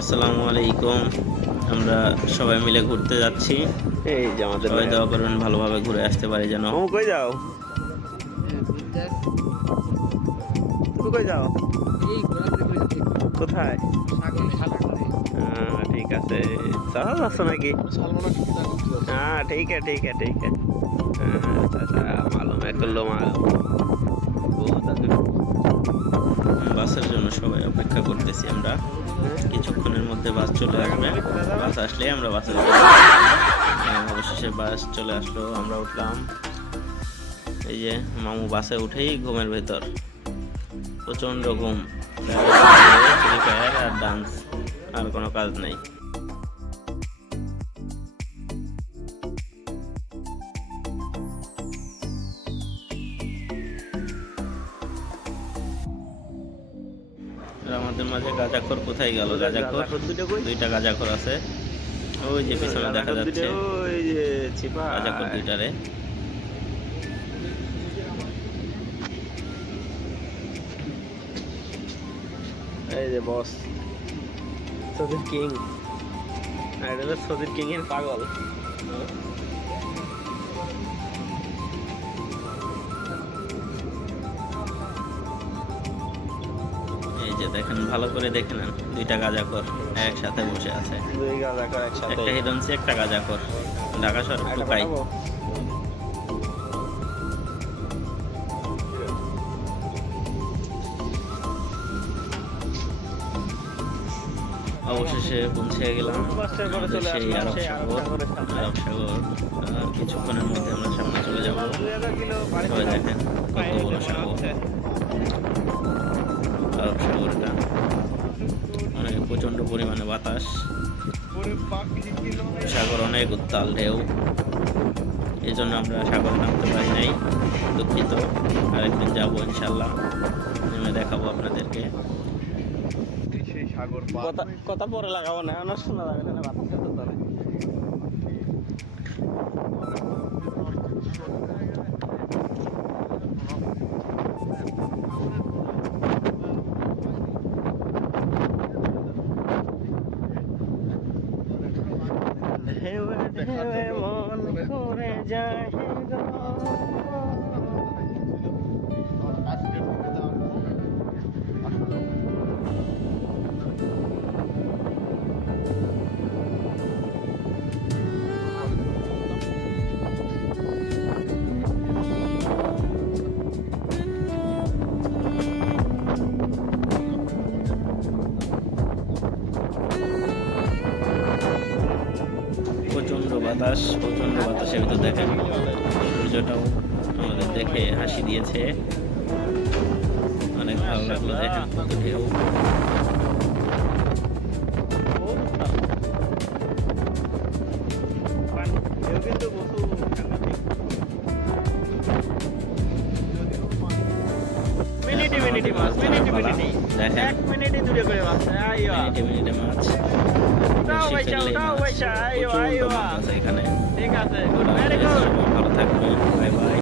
আসসালামু আলাইকুম। আমরা সবাই মিলে ঘুরতে যাচ্ছি। এই যে আমাদের সবাই দোয়া করবেন ভালোভাবে ঘুরে আসতে পারি যেন। ও কই যাও? তুমি কই যাও? কোথায়? ঠিক আছে। চালা যাচ্ছ নাকি? হ্যাঁ ঠিক আছে ঠিক আছে ঠিক আছে। আচ্ছা, আচ্ছা, আচ্ছা, মালুম এখন মালুম বহুত আছে। বাসের জন্য সবাই অপেক্ষা করতেছি আমরা। কিছুক্ষণের মধ্যে বাস চলে আসবে। বাস আসলেই আমরা বাসে হ্যাঁ, অবশেষে বাস চলে আসলো, আমরা উঠলাম। এই যে মামু বাসে উঠেই ঘুমের ভেতর। প্রচণ্ড ঘুম। আর ডান্স আর কোনো কাজ নেই। আমাদের মাঝে গাজাখর কোথায় গেল? গাজাখর? দুইটা গাজাখর আছে। ওই যে পিছনে দেখা যাচ্ছে। ওই যে চিপা গাজাখর দুইটারে। এই যে বস। সদির কিং। আর এটা হলো কিং এর পাগল। যে দেখেন ভালো করে দেখে নেন দুইটা গাজাখর একসাথে বসে আছে। দুই গাদা একসাথে। একটা হিরন্সি একটা গাজাখর। ঢাকা শহর টুকাই অবশেষে পৌঁছে গেলাম। সেই আরব সাগর আরব সাগর কিছুক্ষণের মধ্যে আমরা সামনে চলে যাব। দেখেন কত বড় সাগর পরিমাণে বাতাস। সাগর অনেক উত্তাল ঢেউ। এই জন্য আমরা সাগরে নামতে পারি নাই। দুঃখিত। আরেকদিন যাব ইনশাল্লাহ। নেমে দেখাবো আপনাদেরকে। কথা কথা পরে লাগাবো না আমার শোনা যাবে না বাতাসে ঘুরে বাতাস প্রচণ্ড বাতাসের ভিতর দেখেন সূর্যটাও আমাদের দেখে হাসি দিয়েছে। অনেক ভালো লাগল দেখেন কত ঢেউ মিনিটে মিনিটে মাছ মিনিটে। মিনিটে এক মিনিটে দূরে করে মাছ। মিনিটে মিনিটে মাছ। পয়সা ফেললেই উঠাও মাছ। পয়সা আইও প্রচণ্ড আইও মাছ আছে এখানে ঠিক আছে গুড ভেরি গুড ভালো থাকবেন বাই বাই